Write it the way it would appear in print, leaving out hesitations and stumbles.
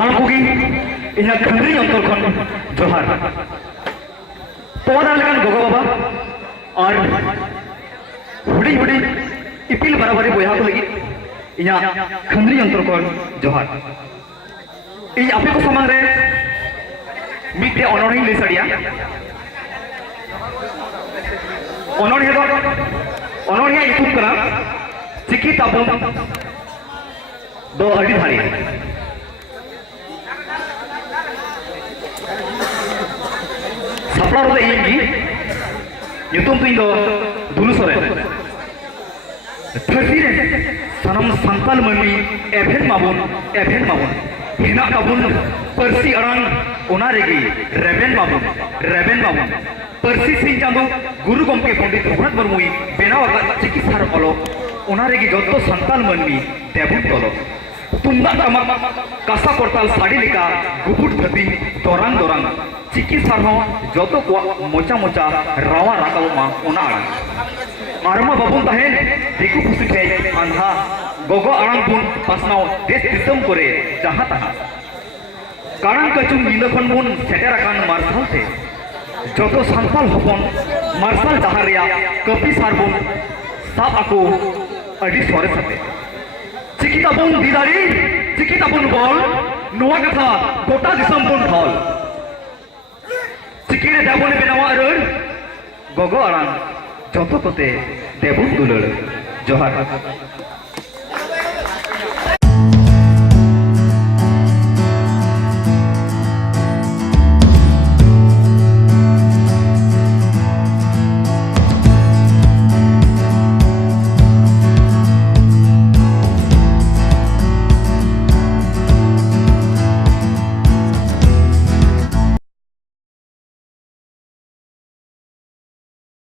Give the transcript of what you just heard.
सान को इन खंडरी अंतर खन जोहार पौधा लेकिन गोगो बाबा और हुडी हुडी इपिल बराबरी बोया को लगी इन खंडरी अंतर खन जोहार इन आपे को समांग रे मिटे अनोही ले सड़िया अनोही दो अनोही इतुम करा चिकी ताबो दो अड़ी भारी सपड़ा रोदे इंगी युतुम तो इंदो दुलु सोरे धरती रे सनम संताल मनी एभेन माबुन हिना काबुन परसी अड़ांग ओना रेगी रेबेन माबुन परसी सिंह चांदो गुरु गमके पंडित रघुनाथ मुर्मुई बेनाव चिकित्सार अलो ओना रेगी जत्तो संताल मनी देबुन तलो तुंदा तमा कासा कोरताल साड़ी लेका गुपुट धती दोरांग दोरांग चिकित्सार हो जतो को मोचा मोचा रावा राकाव मा ओना अड़ांग आरमा बाबुन तहेन दिकु खुशी थे आंधा गोगो अड़ांग बुन पासनाव देश दिसम करे जहां तहां कारांग कचुम नीलखन बुन सेटेराकान मार्शल थे जतो संताल हपन मार्शल जहां रिया कपि सारबुन साब आको अडी सोरे सते चिकिता बुन दिदारी चिकिता बुन बल नोआ कथा गोटा दिसम बुन हल चिकिरे दाबने बेनावा अरर गोगो अड़ांग जतो कोते देबुन दुलर जोहार।